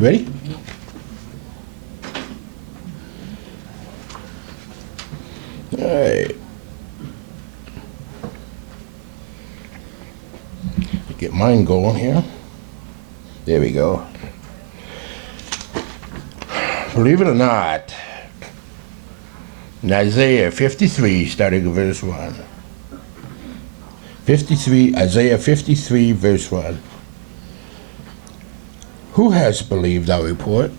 Ready? All right. Get mine going here. There we go. Believe it or not, in Isaiah 53, starting at verse 1. Isaiah 53, verse 1. Who has believed our report?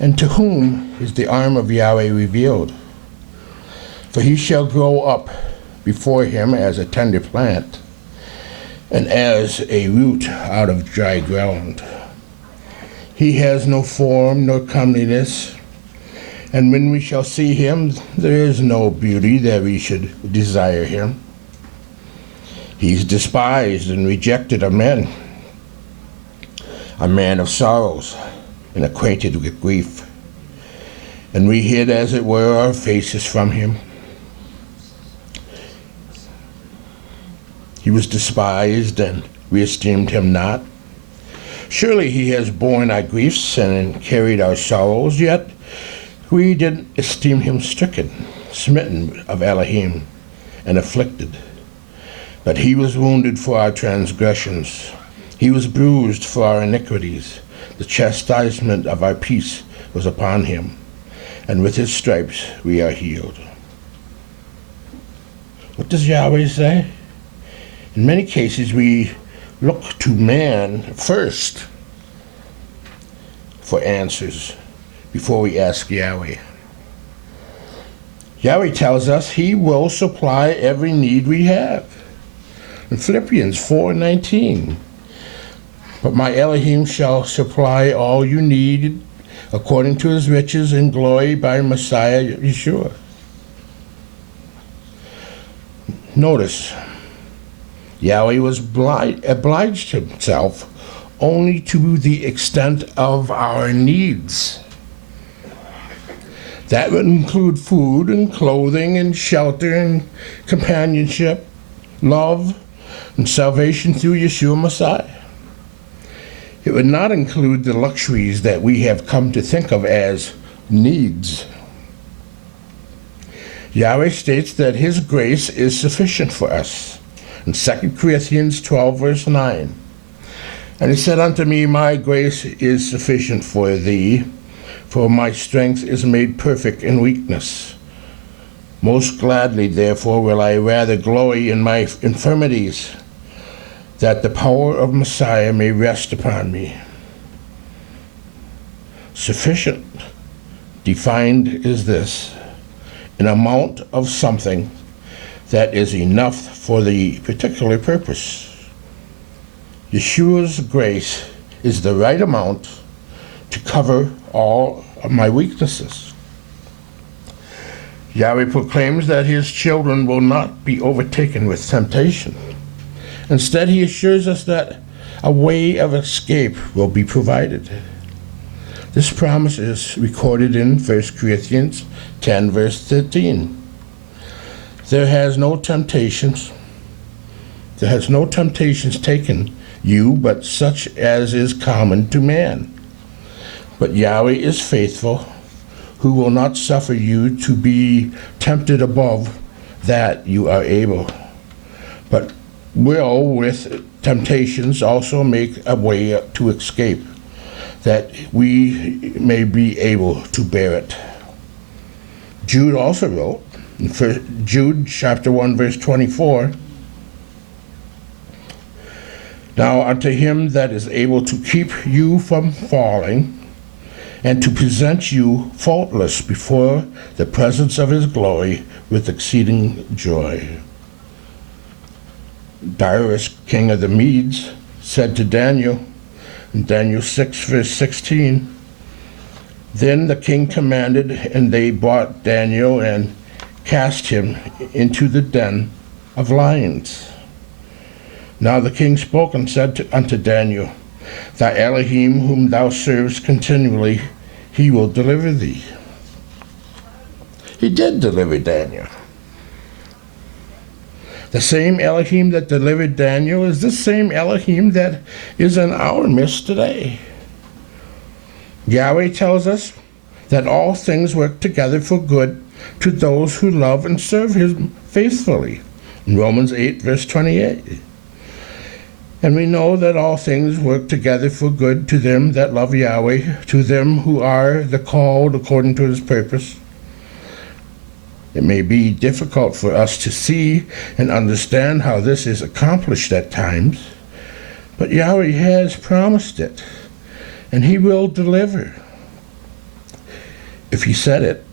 And to whom is the arm of Yahweh revealed? For he shall grow up before him as a tender plant, and as a root out of dry ground. He has no form nor comeliness, and when we shall see him, there is no beauty that we should desire him. He is despised and rejected of men, a man of sorrows and acquainted with grief. And we hid, as it were, our faces from him. He was despised, and we esteemed him not. Surely he has borne our griefs and carried our sorrows, yet we did esteem him stricken, smitten of Elohim, and afflicted. But he was wounded for our transgressions. He was bruised for our iniquities. The chastisement of our peace was upon him, and with his stripes we are healed. What does Yahweh say? In many cases, we look to man first for answers before we ask Yahweh. Yahweh tells us he will supply every need we have. In Philippians 4:19, but my Elohim shall supply all you need according to his riches in glory by Messiah Yeshua. Notice, Yahweh was obliged himself only to the extent of our needs. That would include food and clothing and shelter and companionship, love and salvation through Yeshua Messiah. It would not include the luxuries that we have come to think of as needs. Yahweh states that his grace is sufficient for us. In 2 Corinthians 12, verse 9. And he said unto me, my grace is sufficient for thee, for my strength is made perfect in weakness. Most gladly, therefore, will I rather glory in my infirmities, that the power of Messiah may rest upon me. Sufficient, defined, is this: an amount of something that is enough for the particular purpose. Yeshua's grace is the right amount to cover all of my weaknesses. Yahweh proclaims that his children will not be overtaken with temptation. Instead, he assures us that a way of escape will be provided. This promise is recorded in 1 Corinthians 10, verse 13. There has no temptations taken you, but such as is common to man. But Yahweh is faithful, who will not suffer you to be tempted above that you are able, but will with temptations also make a way to escape, that we may be able to bear it. Jude also wrote, in Jude chapter 1, verse 24, now unto him that is able to keep you from falling, and to present you faultless before the presence of his glory with exceeding joy. Darius, king of the Medes, said to Daniel, in Daniel 6, verse 16, then the king commanded, and they brought Daniel and cast him into the den of lions. Now the king spoke and said unto Daniel, thy Elohim, whom thou servest continually, he will deliver thee. He did deliver Daniel. The same Elohim that delivered Daniel is the same Elohim that is in our midst today. Yahweh tells us that all things work together for good to those who love and serve him faithfully, in Romans 8, verse 28. And we know that all things work together for good to them that love Yahweh, to them who are the called according to his purpose. It may be difficult for us to see and understand how this is accomplished at times, but Yahweh has promised it, and he will deliver. If he said it,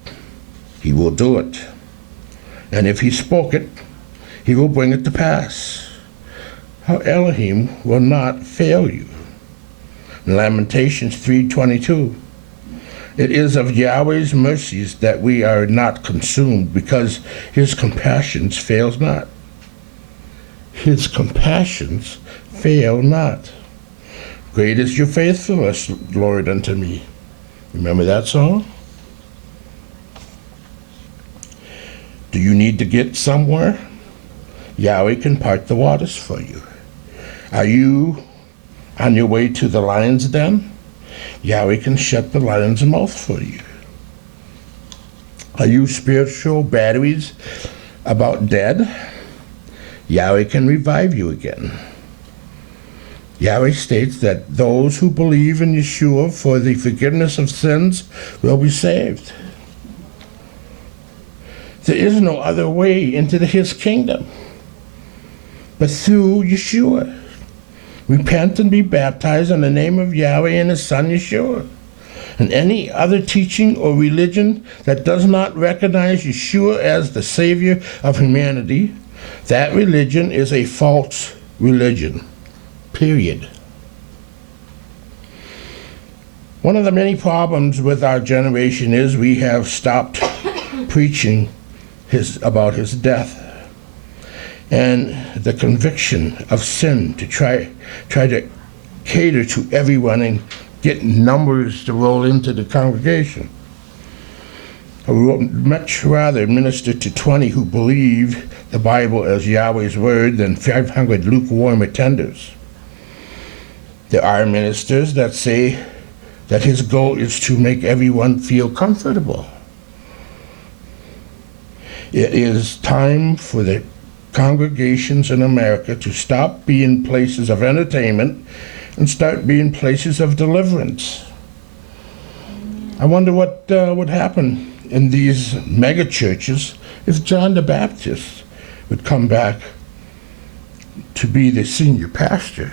he will do it. And if he spoke it, he will bring it to pass. How Elohim will not fail you. In Lamentations 3:22, it is of Yahweh's mercies that we are not consumed, because his compassions fails not. His compassions fail not. Great is your faithfulness, Lord, unto me. Remember that song? Do you need to get somewhere? Yahweh can part the waters for you. Are you on your way to the lion's den? Yahweh can shut the lion's mouth for you. Are you spiritual batteries about dead? Yahweh can revive you again. Yahweh states that those who believe in Yeshua for the forgiveness of sins will be saved. There is no other way into his kingdom but through Yeshua. Repent and be baptized in the name of Yahweh and his son Yeshua. And any other teaching or religion that does not recognize Yeshua as the Savior of humanity, that religion is a false religion. Period. One of the many problems with our generation is we have stopped preaching about his death and the conviction of sin to try to cater to everyone and get numbers to roll into the congregation. I would much rather minister to 20 who believe the Bible as Yahweh's word than 500 lukewarm attenders. There are ministers that say that his goal is to make everyone feel comfortable. It is time for the congregations in America to stop being places of entertainment and start being places of deliverance. I wonder what would happen in these mega churches if John the Baptist would come back to be the senior pastor.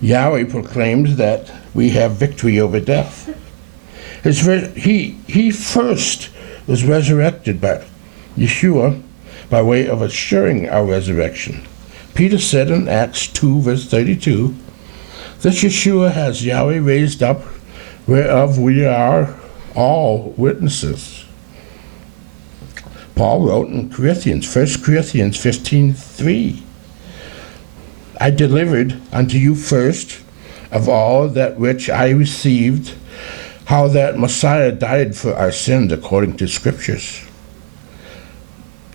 Yahweh proclaims that we have victory over death. He first was resurrected by Yeshua by way of assuring our resurrection. Peter said in Acts 2, verse 32, "This Yeshua has Yahweh raised up, whereof we are all witnesses." Paul wrote in 1 Corinthians 15:3, "I delivered unto you first of all that which I received, how that Messiah died for our sins according to Scriptures,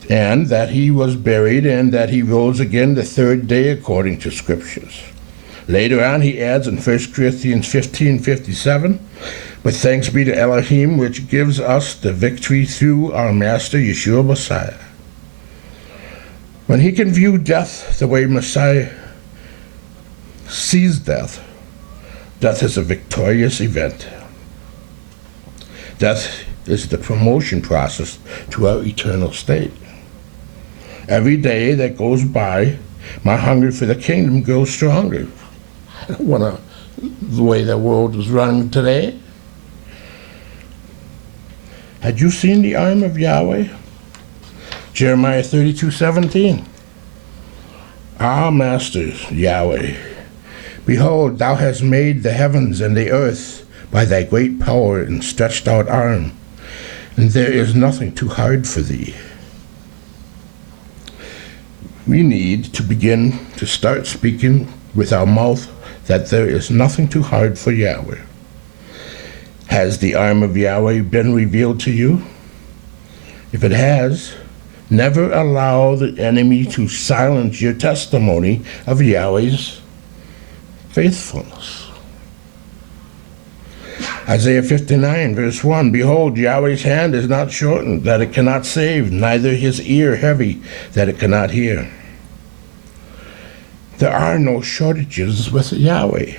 and that he was buried, and that he rose again the third day according to Scriptures." Later on he adds in 1 Corinthians 15:57, "But thanks be to Elohim, which gives us the victory through our Master Yeshua Messiah." When he can view death the way Messiah sees death, death is a victorious event. Death is the promotion process to our eternal state. Every day that goes by, my hunger for the kingdom grows stronger. I don't want the way the world is running today. Had you seen the arm of Yahweh? Jeremiah 32:17. "Ah, Master Yahweh, behold, thou hast made the heavens and the earth by thy great power and stretched out arm, and there is nothing too hard for thee." We need to begin to start speaking with our mouth that there is nothing too hard for Yahweh. Has the arm of Yahweh been revealed to you? If it has, never allow the enemy to silence your testimony of Yahweh's faithfulness. Isaiah 59, verse 1, Behold, Yahweh's hand is not shortened, that it cannot save, neither his ear heavy, that it cannot hear. There are no shortages with Yahweh.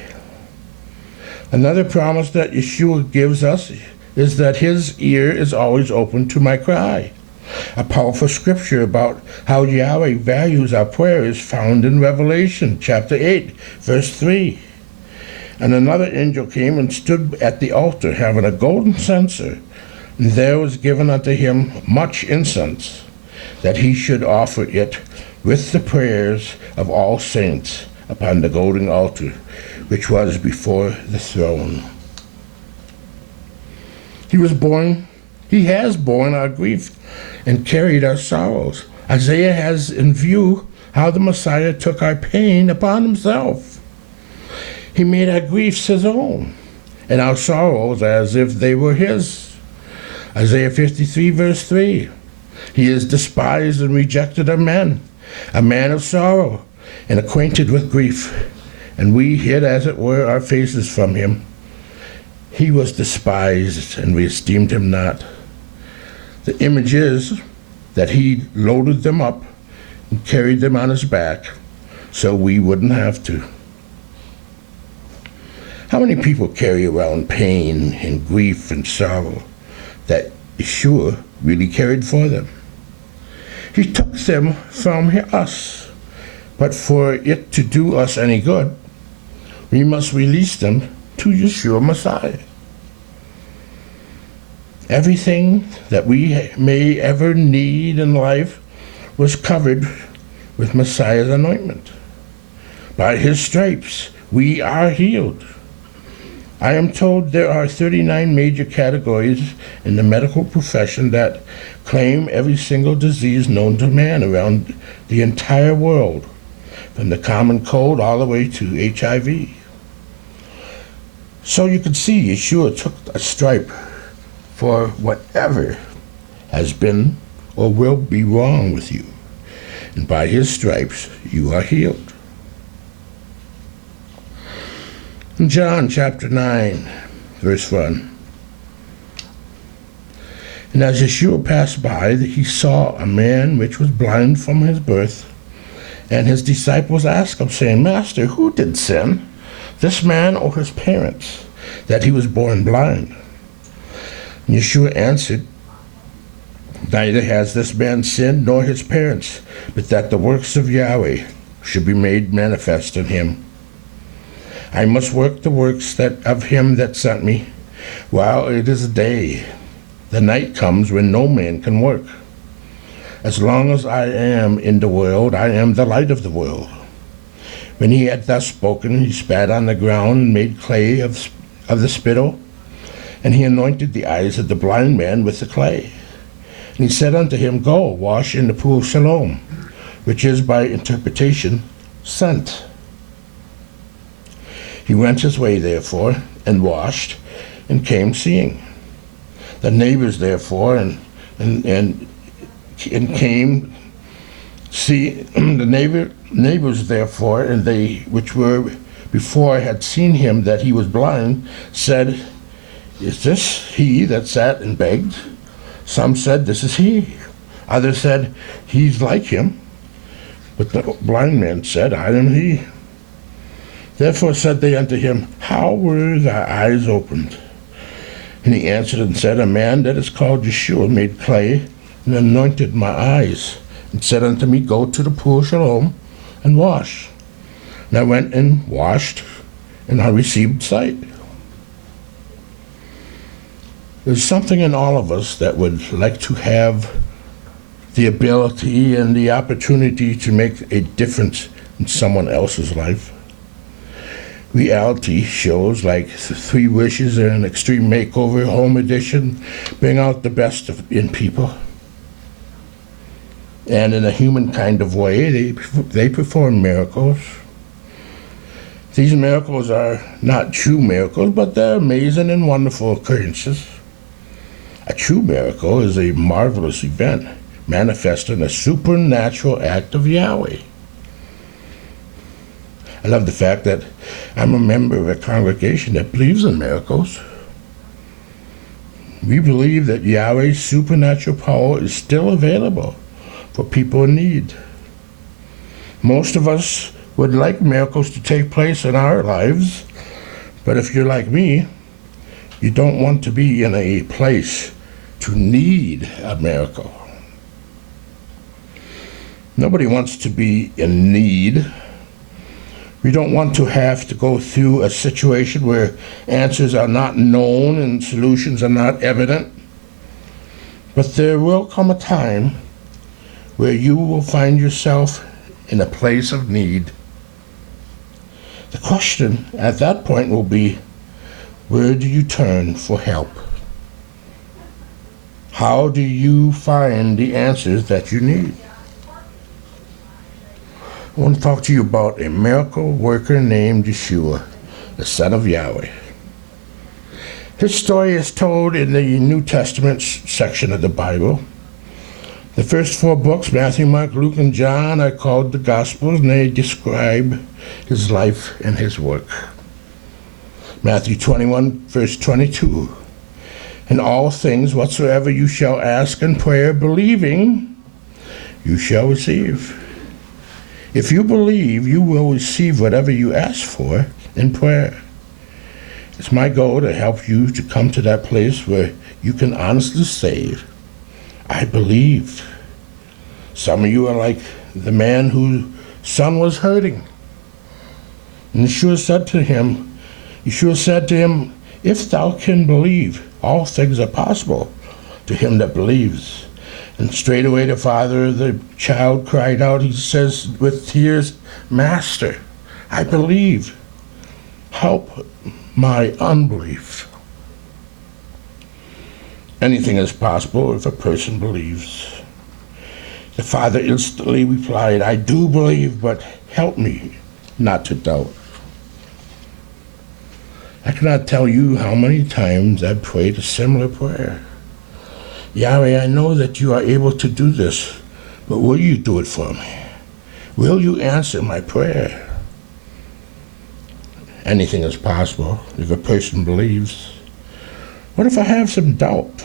Another promise that Yeshua gives us is that his ear is always open to my cry. A powerful scripture about how Yahweh values our prayer is found in Revelation chapter 8, verse 3. And another angel came and stood at the altar, having a golden censer, and there was given unto him much incense, that he should offer it with the prayers of all saints upon the golden altar, which was before the throne. He has borne our grief and carried our sorrows. Isaiah has in view how the Messiah took our pain upon himself. He made our griefs his own, and our sorrows as if they were his. Isaiah 53, verse 3. He is despised and rejected of men, a man of sorrow, and acquainted with grief. And we hid, as it were, our faces from him. He was despised, and we esteemed him not. The image is that he loaded them up and carried them on his back, so we wouldn't have to. How many people carry around pain and grief and sorrow that Yeshua really carried for them? He took them from us, but for it to do us any good, we must release them to Yeshua Messiah. Everything that we may ever need in life was covered with Messiah's anointment. By his stripes, we are healed. I am told there are 39 major categories in the medical profession that claim every single disease known to man around the entire world, from the common cold all the way to HIV. So you can see Yeshua took a stripe for whatever has been or will be wrong with you. And by his stripes, you are healed. In John chapter 9, verse 1. And as Yeshua passed by, he saw a man which was blind from his birth. And his disciples asked him, saying, Master, who did sin, this man or his parents, that he was born blind? And Yeshua answered, Neither has this man sinned nor his parents, but that the works of Yahweh should be made manifest in him. I must work the works of him that sent me, while it is day. The night comes when no man can work. As long as I am in the world, I am the light of the world. When he had thus spoken, he spat on the ground and made clay of the spittle, and he anointed the eyes of the blind man with the clay. And he said unto him, Go, wash in the pool of Siloam, which is by interpretation, sent. He went his way, therefore, and washed, and came seeing. The neighbors, therefore, and came see the neighbors, therefore, and they which were before had seen him that he was blind, said, Is this he that sat and begged? Some said, This is he. Others said, He's like him. But the blind man said, I am he. Therefore said they unto him, How were thy eyes opened? And he answered and said, A man that is called Yeshua made clay and anointed my eyes, and said unto me, Go to the pool of Siloam and wash. And I went and washed, and I received sight. There's something in all of us that would like to have the ability and the opportunity to make a difference in someone else's life. Reality shows like Three Wishes and Extreme Makeover Home Edition bring out the best in people. And in a human kind of way, they perform miracles. These miracles are not true miracles, but they're amazing and wonderful occurrences. A true miracle is a marvelous event manifesting a supernatural act of Yahweh. I love the fact that I'm a member of a congregation that believes in miracles. We believe that Yahweh's supernatural power is still available for people in need. Most of us would like miracles to take place in our lives, but if you're like me, you don't want to be in a place to need a miracle. Nobody wants to be in need. We don't want to have to go through a situation where answers are not known and solutions are not evident. But there will come a time where you will find yourself in a place of need. The question at that point will be, where do you turn for help? How do you find the answers that you need? I want to talk to you about a miracle worker named Yeshua, the Son of Yahweh. His story is told in the New Testament section of the Bible. The first 4 books, Matthew, Mark, Luke, and John, are called the Gospels, and they describe his life and his work. Matthew 21, verse 22. In all things whatsoever you shall ask in prayer, believing, you shall receive. If you believe, you will receive whatever you ask for in prayer. It's my goal to help you to come to that place where you can honestly say, I believe. Some of you are like the man whose son was hurting. And Yeshua said to him, if thou can believe, all things are possible to him that believes. And straightway the father of the child cried out, he says with tears, Master, I believe. Help my unbelief. Anything is possible if a person believes. The father instantly replied, I do believe, but help me not to doubt. I cannot tell you how many times I've prayed a similar prayer. Yahweh, I know that you are able to do this, but will you do it for me? Will you answer my prayer? Anything is possible if a person believes. What if I have some doubt?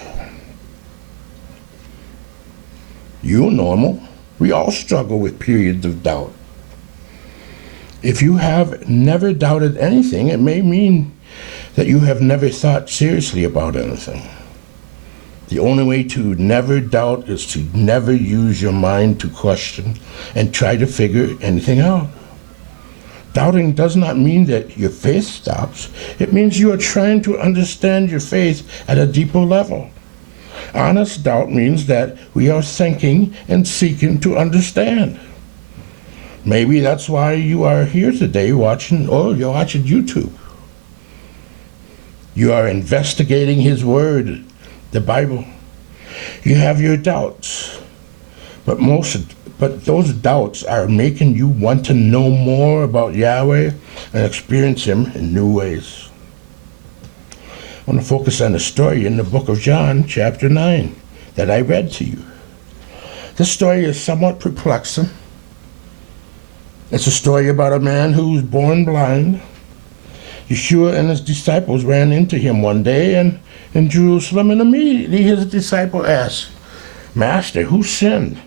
You're normal. We all struggle with periods of doubt. If you have never doubted anything, it may mean that you have never thought seriously about anything. The only way to never doubt is to never use your mind to question and try to figure anything out. Doubting does not mean that your faith stops. It means you are trying to understand your faith at a deeper level. Honest doubt means that we are thinking and seeking to understand. Maybe that's why you are here today you're watching YouTube. You are investigating His Word, the Bible. You have your doubts, but those doubts are making you want to know more about Yahweh and experience Him in new ways. I want to focus on the story in the book of John, chapter 9, that I read to you. This story is somewhat perplexing. It's a story about a man who was born blind. Yeshua and his disciples ran into him one day in Jerusalem, and immediately his disciple asked, Master, who sinned?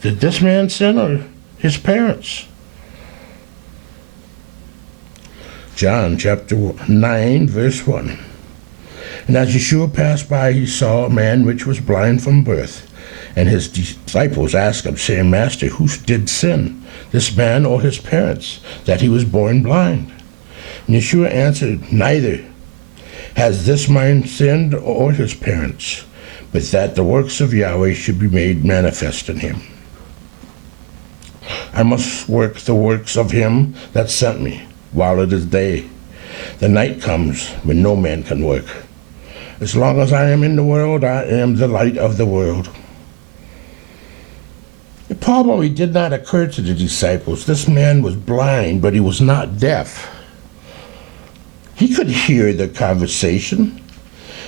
Did this man sin or his parents? John chapter 9, verse 1. And as Yeshua passed by, he saw a man which was blind from birth. And his disciples asked him, saying, Master, who did sin, this man or his parents, that he was born blind? And Yeshua answered, Neither has this man sinned or his parents, but that the works of Yahweh should be made manifest in him. I must work the works of him that sent me, while it is day. The night comes when no man can work. As long as I am in the world, I am the light of the world. It probably did not occur to the disciples. This man was blind, but he was not deaf. He could hear the conversation.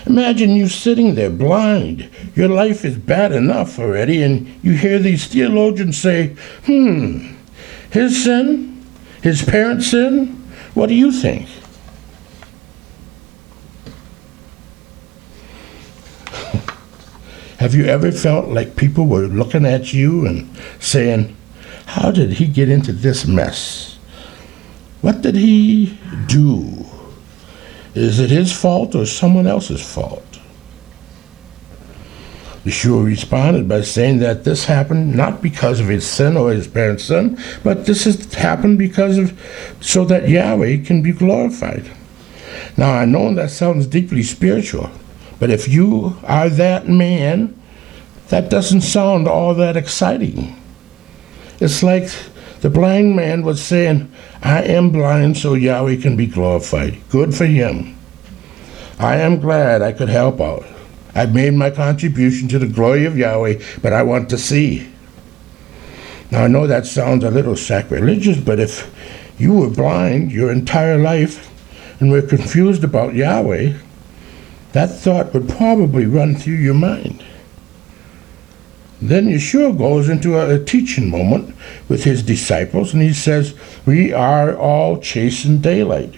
Imagine you sitting there blind. Your life is bad enough already, and you hear these theologians say, his sin? His parents' sin? What do you think? Have you ever felt like people were looking at you and saying, how did he get into this mess? What did he do? Is it his fault or someone else's fault? Yeshua responded by saying that this happened not because of his sin or his parents' sin, but this has happened so that Yahweh can be glorified. Now, I know that sounds deeply spiritual, but if you are that man, that doesn't sound all that exciting. It's like the blind man was saying, I am blind so Yahweh can be glorified. Good for him. I am glad I could help out. I've made my contribution to the glory of Yahweh, but I want to see. Now, I know that sounds a little sacrilegious, but if you were blind your entire life and were confused about Yahweh, that thought would probably run through your mind. Then Yeshua goes into a teaching moment with his disciples, and he says, we are all chasing daylight.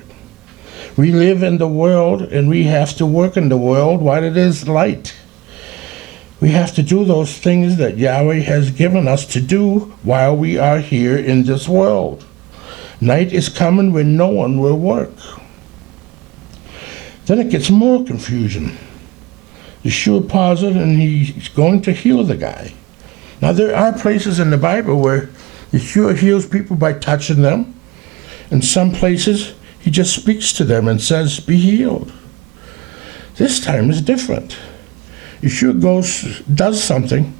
We live in the world, and we have to work in the world while it is light. We have to do those things that Yahweh has given us to do while we are here in this world. Night is coming when no one will work. Then it gets more confusion. Yeshua pauses, and he's going to heal the guy. Now, there are places in the Bible where Yeshua heals people by touching them. In some places, he just speaks to them and says, be healed. This time is different. Yeshua does something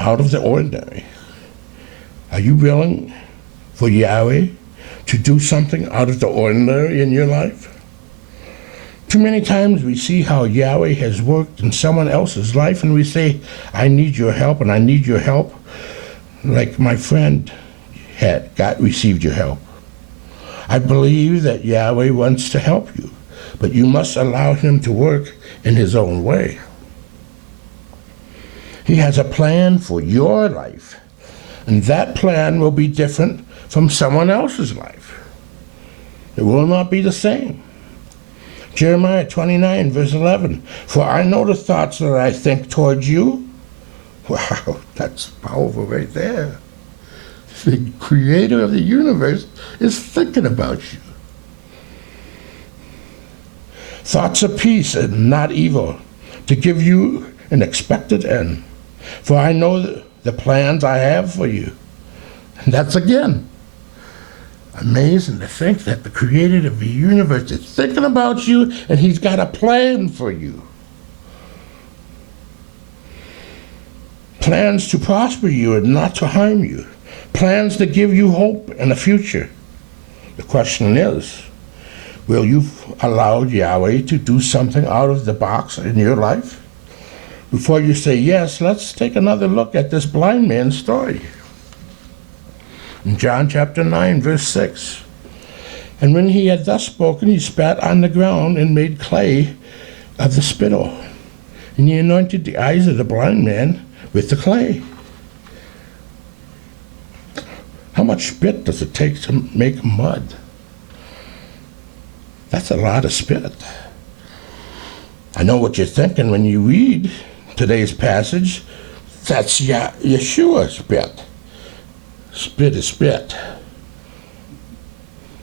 out of the ordinary. Are you willing for Yahweh to do something out of the ordinary in your life? Too many times we see how Yahweh has worked in someone else's life, and we say, I need your help, and I need your help, like my friend received your help. I believe that Yahweh wants to help you, but you must allow him to work in his own way. He has a plan for your life, and that plan will be different from someone else's life. It will not be the same. Jeremiah 29, verse 11, for I know the thoughts that I think towards you. Wow, that's powerful right there. The creator of the universe is thinking about you. Thoughts of peace and not evil, to give you an expected end. For I know the plans I have for you. And that's again amazing to think that the creator of the universe is thinking about you, and he's got a plan for you. Plans to prosper you and not to harm you. Plans to give you hope and a future. The question is, will you allow Yahweh to do something out of the box in your life? Before you say yes, let's take another look at this blind man's story. In John chapter 9, verse 6, and when he had thus spoken, he spat on the ground and made clay of the spittle, and he anointed the eyes of the blind man with the clay. How much spit does it take to make mud? That's a lot of spit. I know what you're thinking when you read today's passage. That's Yeshua spit. Spit is spit.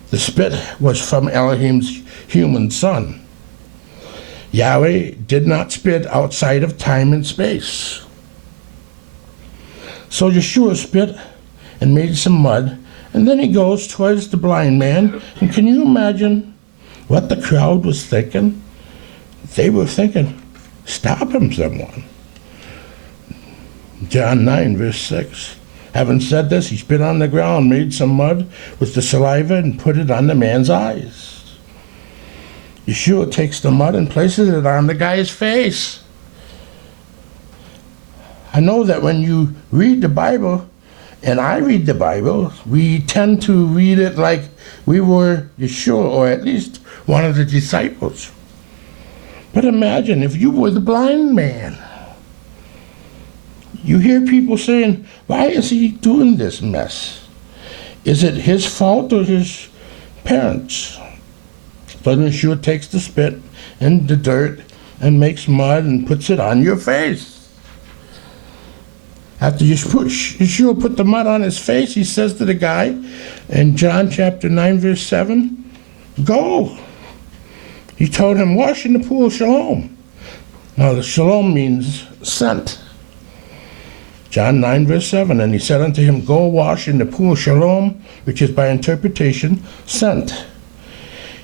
The spit was from Elohim's human son. Yahweh did not spit outside of time and space. So Yeshua spit and made some mud, and then he goes towards the blind man, and can you imagine what the crowd was thinking? They were thinking, stop him, someone. John 9, verse 6. Having said this, he spit on the ground, made some mud with the saliva, and put it on the man's eyes. Yeshua takes the mud and places it on the guy's face. I know that when you read the Bible, and I read the Bible, we tend to read it like we were Yeshua, or at least one of the disciples. But imagine if you were the blind man. You hear people saying, why is he doing this mess? Is it his fault or his parents? Then Yeshua takes the spit and the dirt and makes mud and puts it on your face. After Yeshua put the mud on his face, he says to the guy in John chapter 9, verse 7, go. He told him, wash in the pool of Siloam. Now, the Shalom means sent. John 9, verse 7, and he said unto him, go wash in the pool of Siloam, which is by interpretation, sent.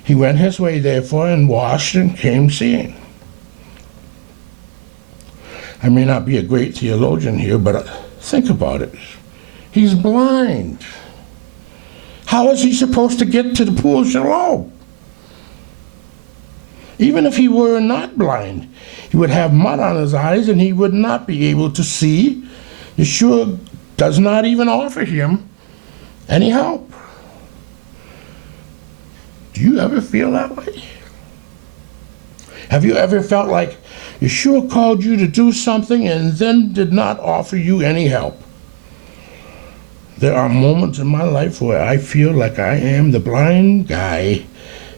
He went his way, therefore, and washed and came seeing. I may not be a great theologian here, but think about it. He's blind. How is he supposed to get to the pool of Siloam? Even if he were not blind, he would have mud on his eyes and he would not be able to see. Yeshua does not even offer him any help. Do you ever feel that way? Have you ever felt like Yeshua called you to do something and then did not offer you any help? There are moments in my life where I feel like I am the blind guy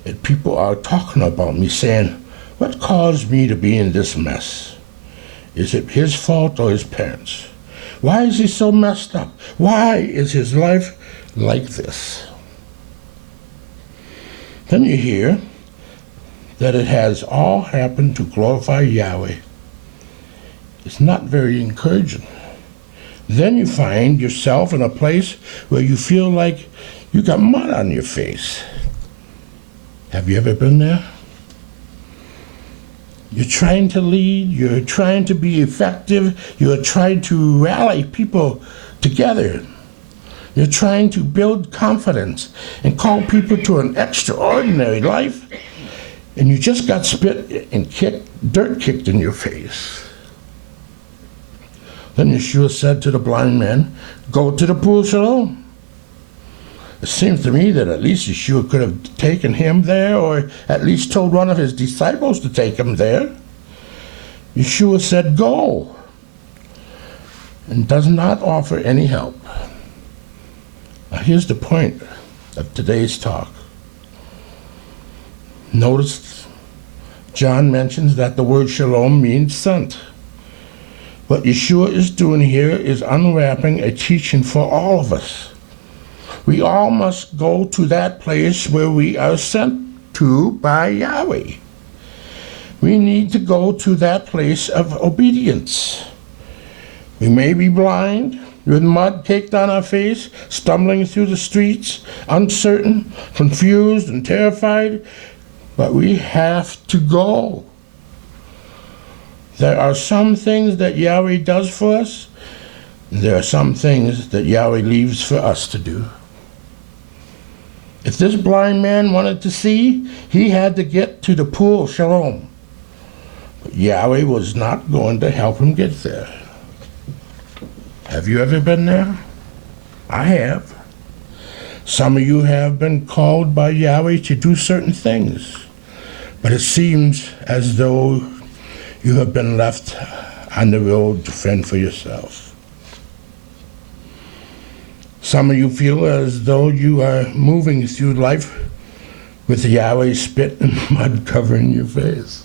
and people are talking about me, saying, what caused me to be in this mess? Is it his fault or his parents? Why is he so messed up? Why is his life like this? Then you hear that it has all happened to glorify Yahweh. It's not very encouraging. Then you find yourself in a place where you feel like you got mud on your face. Have you ever been there? You're trying to lead, you're trying to be effective, you're trying to rally people together. You're trying to build confidence and call people to an extraordinary life, and you just got spit and dirt kicked in your face. Then Yeshua said to the blind man, go to the pool of Siloam. It seems to me that at least Yeshua could have taken him there, or at least told one of his disciples to take him there. Yeshua said, go, and does not offer any help. Now here's the point of today's talk. Notice John mentions that the word shalom means sent. What Yeshua is doing here is unwrapping a teaching for all of us. We all must go to that place where we are sent to by Yahweh. We need to go to that place of obedience. We may be blind, with mud caked on our face, stumbling through the streets, uncertain, confused, and terrified, but we have to go. There are some things that Yahweh does for us, and there are some things that Yahweh leaves for us to do. If this blind man wanted to see, he had to get to the pool of Shalom. But Yahweh was not going to help him get there. Have you ever been there? I have. Some of you have been called by Yahweh to do certain things, but it seems as though you have been left on the road to fend for yourself. Some of you feel as though you are moving through life with Yahweh's spit and mud covering your face.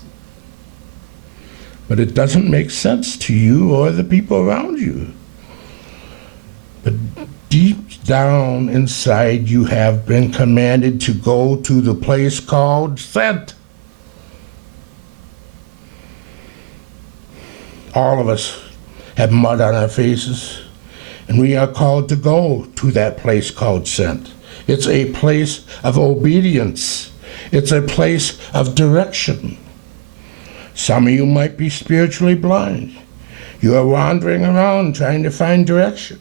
But it doesn't make sense to you or the people around you. But deep down inside, you have been commanded to go to the place called sent. All of us have mud on our faces, and we are called to go to that place called sent. It's a place of obedience. It's a place of direction. Some of you might be spiritually blind. You are wandering around trying to find direction.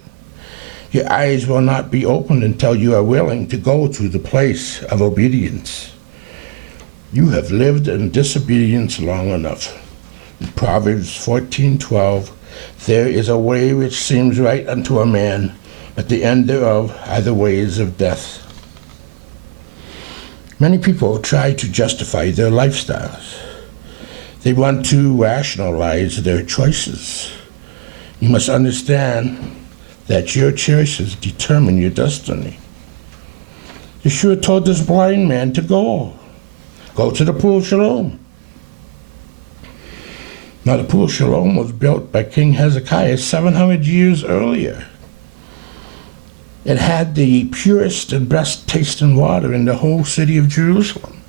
Your eyes will not be opened until you are willing to go to the place of obedience. You have lived in disobedience long enough. In Proverbs 14:12, there is a way which seems right unto a man, but the end thereof are the ways of death. Many people try to justify their lifestyles. They want to rationalize their choices. You must understand that your choices determine your destiny. Yeshua told this blind man to go to the pool of Shalom. Now the pool Shalom was built by King Hezekiah 700 years earlier. It had the purest and best tasting water in the whole city of Jerusalem.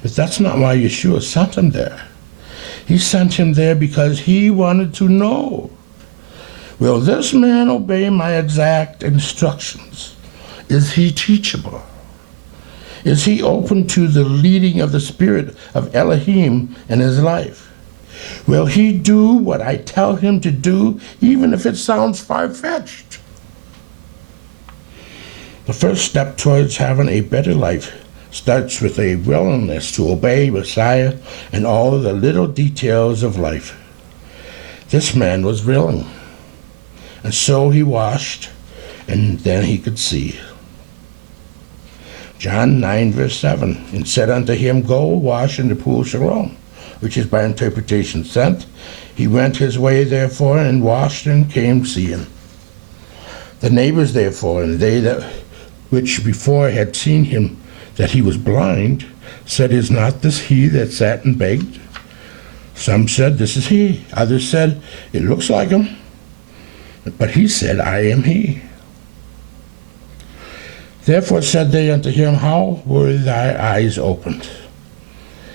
But that's not why Yeshua sent him there. He sent him there because he wanted to know, will this man obey my exact instructions? Is he teachable? Is he open to the leading of the Spirit of Elohim in his life? Will he do what I tell him to do, even if it sounds far-fetched? The first step towards having a better life starts with a willingness to obey Messiah in all the little details of life. This man was willing, and so he washed, and then he could see. John 9, verse 7, and said unto him, Go wash in the pool Shalom, which is by interpretation sent. He went his way, therefore, and washed and came seeing. The neighbors, therefore, and they that which before had seen him, that he was blind, said, Is not this he that sat and begged? Some said, This is he. Others said, It looks like him. But he said, I am he. Therefore said they unto him, How were thy eyes opened?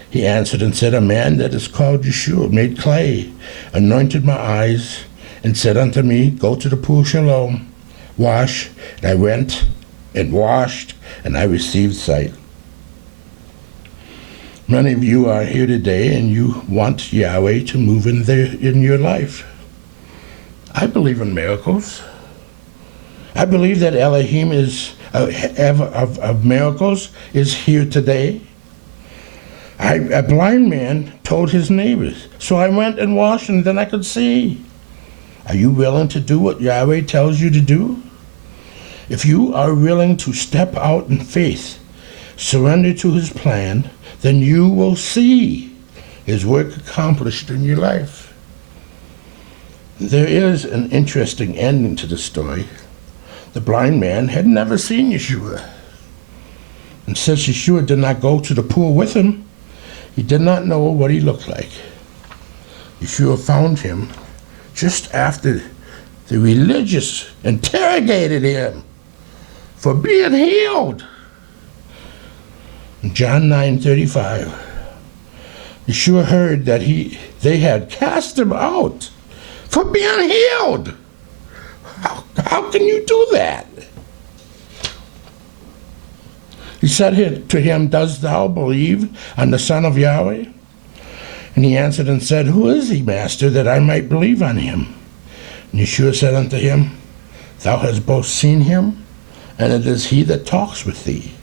He answered and said, A man that is called Yeshua made clay, anointed my eyes, and said unto me, Go to the pool Shalom, wash. And I went and washed, and I received sight. Many of you are here today, and you want Yahweh to move in your life. I believe in miracles. I believe that Elohim is of miracles is here today. A blind man told his neighbors, so I went and washed, and then I could see. Are you willing to do what Yahweh tells you to do? If you are willing to step out in faith, surrender to his plan, then you will see his work accomplished in your life. There is an interesting ending to the story. The blind man had never seen Yeshua. And since Yeshua did not go to the pool with him, he did not know what he looked like. Yeshua found him just after the religious interrogated him for being healed. In John 9:35, Yeshua heard that they had cast him out for being healed. How can you do that? He said to him, Dost thou believe on the Son of Yahweh? And he answered and said, Who is he, Master, that I might believe on him? And Yeshua said unto him, Thou hast both seen him, and it is he that talks with thee.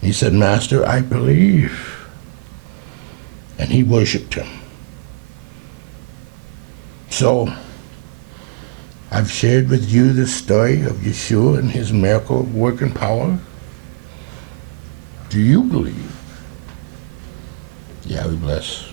And he said, Master, I believe. And he worshipped him. So, I've shared with you the story of Yeshua and his miracle working power. Do you believe? Yahweh bless.